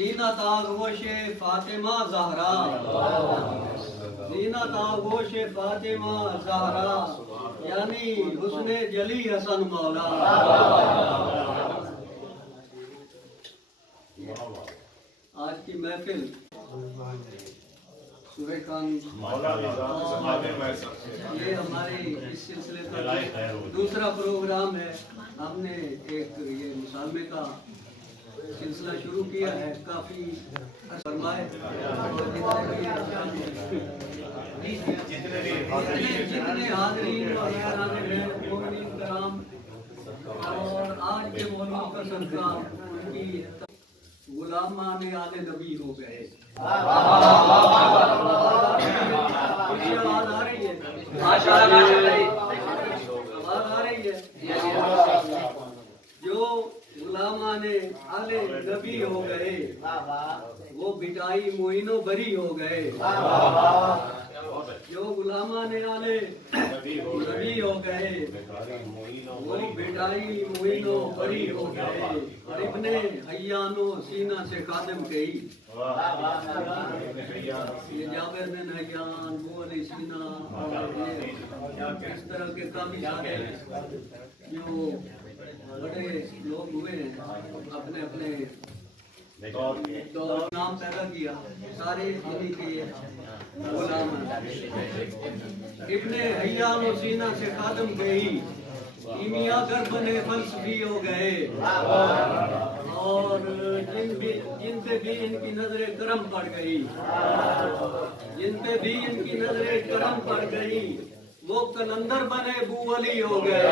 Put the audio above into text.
زینت آغوش فاطمہ زہرا، زینت آغوش فاطمہ زہرا، یعنی حسن جلی حسن مولا۔ آج کی محفل سورہ خان، یہ ہمارے اس سلسلے کا دوسرا پروگرام ہے۔ ہم نے ایک یہ مصالحے کا سلسلہ شروع کیا ہے، کافی فرمائے جتنے حاضرین وغیرہ مومنین کرام، اور آج کے مولود کا صدقہ ان کی غلامان آل نبی ہو گئے۔ آواز آ رہی ہے؟ آواز آ رہی ہے؟ جو غلامان آل نبی ہو گئے وہ بٹائی معین و بری ہو گئے۔ جو غلامان آل نبی ہو گئے وہ بٹائی معین و بری ہو گئے، اور ابن حیان و سینہ سے خادم کہی۔ یہ جابر بن حیان، وہ علی سینہ، اور اس طرح کے کافی سارے جو بڑے لوگ ہوئے ہیں، اپنے اپنے نام پیدا کیا، سارے انہی کے غلام ہیں۔ ابن حیان و سینہ سے خادم گئی، کیمیا گر بنے فلسفی ہو گئے، اور جن پہ بھی ان کی نظر کرم پڑ گئی، جن پہ بھی ان کی نظر کرم پڑ گئی، وہ کلندر بنے بو ولی ہو گئے۔